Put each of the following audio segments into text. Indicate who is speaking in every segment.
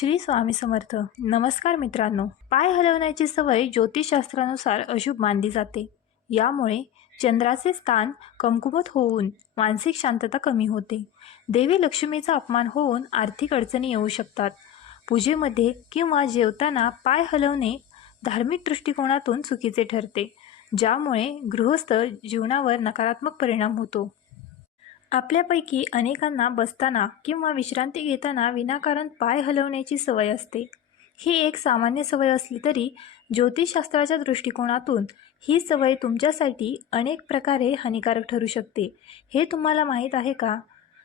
Speaker 1: श्री स्वामी समर्थ. नमस्कार मित्रांनो. पाय हलवण्याची सवय ज्योतिषशास्त्रानुसार अशुभ मानली जाते. यामुळे चंद्राचे स्थान कमकुमत होऊन मानसिक शांतता कमी होते. देवी लक्ष्मीचा अपमान होऊन आर्थिक अडचणी येऊ शकतात. पूजेमध्ये किंवा जेवताना पाय हलवणे धार्मिक दृष्टिकोनातून चुकीचे ठरते. ज्यामुळे गृहस्थ जीवनावर नकारात्मक परिणाम होतो. आपल्यापैकी अनेकांना बसताना किंवा विश्रांती घेताना विनाकारण पाय हलवण्याची सवय असते. ही एक सामान्य सवय असली तरी ज्योतिषशास्त्राच्या दृष्टिकोनातून ही सवय तुमच्यासाठी अनेक प्रकारे हानिकारक ठरू शकते. हे तुम्हाला माहीत आहे का?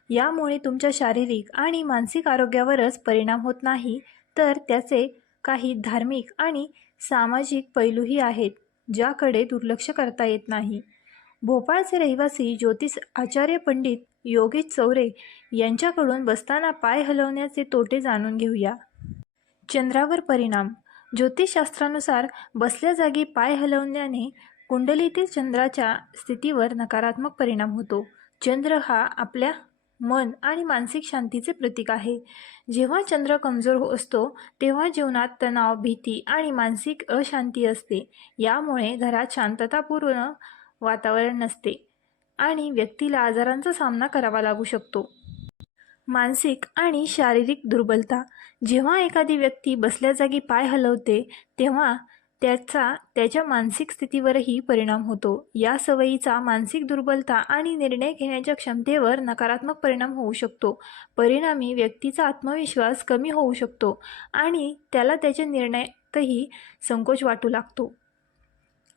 Speaker 1: यामुळे तुमच्या शारीरिक आणि मानसिक आरोग्यावरच परिणाम होत नाही तर त्याचे काही धार्मिक आणि सामाजिक पैलूही आहेत ज्याकडे दुर्लक्ष करता येत नाही. भोपाळचे रहिवासी ज्योतिष आचार्य पंडित योगेश चौरे यांच्याकडून बसताना पाय हलवण्याचे तोटे जाणून घेऊया. चंद्रावर परिणाम. ज्योतिषशास्त्रानुसार बसल्या जागी पाय हलवल्याने कुंडलीतील चंद्राच्या स्थितीवर नकारात्मक परिणाम होतो. चंद्र हा आपल्या मन आणि मानसिक शांतीचे प्रतीक आहे. जेव्हा चंद्र कमजोर हो- असतो तेव्हा जीवनात तणाव भीती आणि मानसिक अशांती असते. यामुळे घरात शांततापूर्ण वातावरण नसते आणि व्यक्तीला आजारांचा सामना करावा लागू शकतो. मानसिक आणि शारीरिक दुर्बलता. जेव्हा एखादी व्यक्ती बसल्या जागी पाय हलवते तेव्हा त्याचा त्याच्या मानसिक स्थितीवरही परिणाम होतो. या सवयीचा मानसिक दुर्बलता आणि निर्णय घेण्याच्या क्षमतेवर नकारात्मक परिणाम होऊ शकतो. परिणामी व्यक्तीचा आत्मविश्वास कमी होऊ शकतो आणि त्याला त्याच्या निर्णयातही संकोच वाटू लागतो.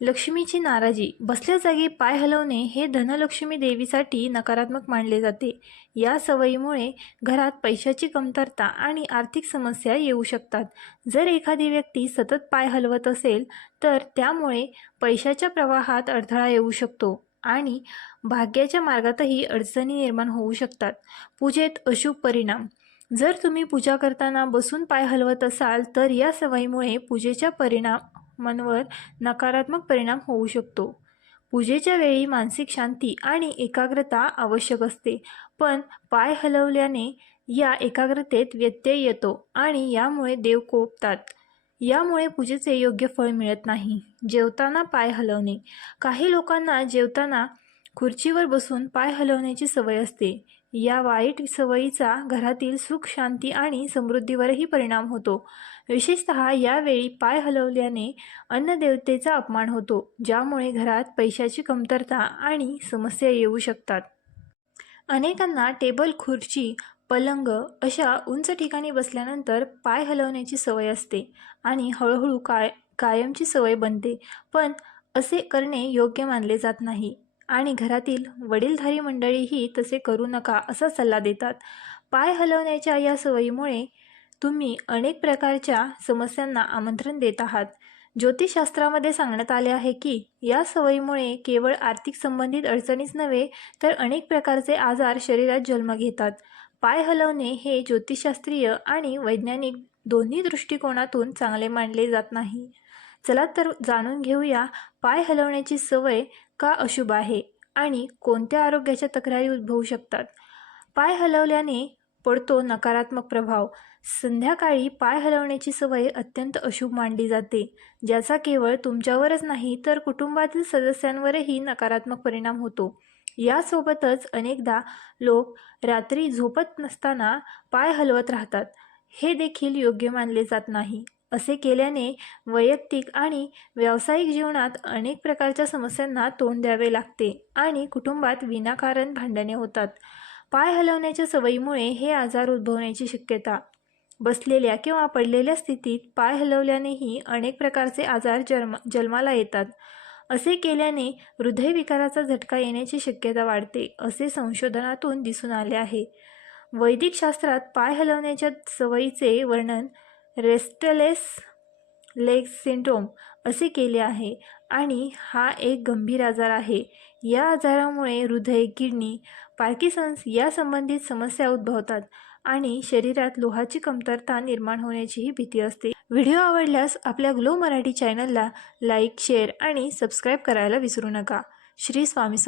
Speaker 1: लक्ष्मीची नाराजी बसल्या जागी पाय हलवणे हे धनलक्ष्मी देवीसाठी नकारात्मक मानले जाते. या सवयीमुळे घरात पैशाची कमतरता आणि आर्थिक समस्या येऊ शकतात. जर एखादी व्यक्ती सतत पाय हलवत असेल तर त्यामुळे पैशाच्या प्रवाहात अडथळा येऊ शकतो आणि भाग्याच्या मार्गातही अडचणी निर्माण होऊ शकतात. पूजेत अशुभ परिणाम. जर तुम्ही पूजा करताना बसून पाय हलवत असाल तर या सवयीमुळे पूजेच्या मनवर नकारात्मक परिणाम होऊ शकतो. पूजेच्या वेळी मानसिक शांती आणि एकाग्रता आवश्यक असते. पण पाय हलवल्याने या एकाग्रतेत व्यत्यय येतो आणि यामुळे देव कोपतात. यामुळे पूजेचे योग्य फळ मिळत नाही. जेवताना पाय हलवणे. काही लोकांना जेवताना खुर्चीवर बसून पाय हलवण्याची सवय असते. या वाईट सवयीचा घरातील सुख शांती आणि समृद्धीवरही परिणाम होतो. विशेषत यावेळी पाय हलवल्याने अन्नदेवतेचा अपमान होतो ज्यामुळे घरात पैशाची कमतरता आणि समस्या येऊ शकतात. अनेकांना टेबल खुर्ची पलंग अशा उंच ठिकाणी बसल्यानंतर पाय हलवण्याची सवय असते आणि हळूहळू काय कायमची सवय बनते पण असे करणे योग्य मानले जात नाही. आणि घरातील वडीलधारी मंडळीही तसे करू नका असा सल्ला देतात. पाय हलवण्याच्या या सवयीमुळे तुम्ही अनेक प्रकारच्या समस्यांना आमंत्रण देत आहात. ज्योतिषशास्त्रामध्ये सांगण्यात आले आहे की या सवयीमुळे केवळ आर्थिक संबंधित अडचणीच नव्हे तर अनेक प्रकारचे आजार शरीरात जन्म घेतात. पाय हलवणे हे ज्योतिषशास्त्रीय आणि वैज्ञानिक दोन्ही दृष्टिकोनातून चांगले मानले जात नाही. चला तर जाणून घेऊया पाय हलवण्याची सवय का अशुभ आहे आणि कोणत्या आरोग्याच्या तक्रारी उद्भवू शकतात? पाय हलवल्याने पडतो नकारात्मक प्रभाव. संध्याकाळी पाय हलवण्याची सवय अत्यंत अशुभ मानली जाते ज्याचा केवळ तुमच्यावरच नाही तर कुटुंबातील सदस्यांवरही नकारात्मक परिणाम होतो. यासोबतच अनेकदा लोक रात्री झोपत नसताना पाय हलवत राहतात. हे देखील योग्य मानले जात नाही. असे केल्याने वैयक्तिक आणि व्यावसायिक जीवनात अनेक प्रकारच्या समस्यांना तोंड द्यावे लागते आणि कुटुंबात विनाकारण भांडणे होतात. पाय हलवण्याच्या सवयीमुळे हे आजार उद्भवण्याची शक्यता. बसलेल्या किंवा पडलेल्या स्थितीत पाय हलवल्यानेही अनेक प्रकारचे आजार जन्म जन्माला येतात. असे केल्याने हृदयविकाराचा झटका येण्याची शक्यता वाढते असे संशोधनातून दिसून आले आहे. वैदिक शास्त्रात पाय हलवण्याच्या सवयीचे वर्णन रेस्टलेस लेग सिंड्रोम असे केले आहे आणि हा एक गंभीर आजार आहे. या आजारामुळे हृदय किडनी पार्किसन्स या संबंधित समस्या उद्भवतात आणि शरीरात लोहाची कमतरता निर्माण होण्याचीही भीती असते. व्हिडिओ आवडल्यास आपल्या ग्लो मराठी चॅनलला लाईक शेअर आणि सबस्क्राईब करायला विसरू नका. श्री स्वामी सम